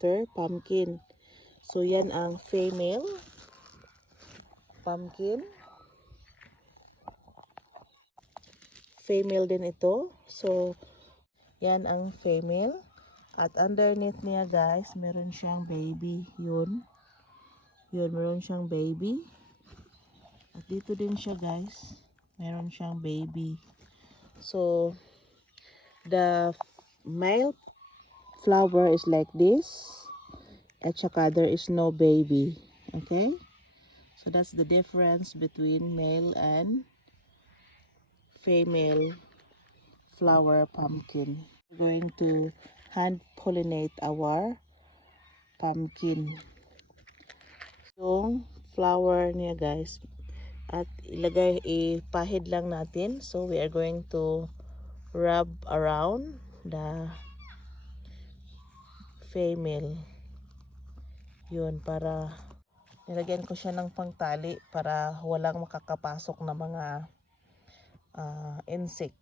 water pumpkin. So yan ang female pumpkin. Female din ito. So yan ang female. At underneath niya guys, meron siyang baby. Yun, meron siyang baby. At dito din siya guys, meron siyang baby. So the male flower is like this. At saka there is no baby. Okay? So that's the difference between male and female flower pumpkin. We're going to hand pollinate our pumpkin. Yung flower niya guys, at ipahid lang natin. So we are going to rub around the female. Yun, para nilagyan ko siya ng pangtali para walang makakapasok na mga insect.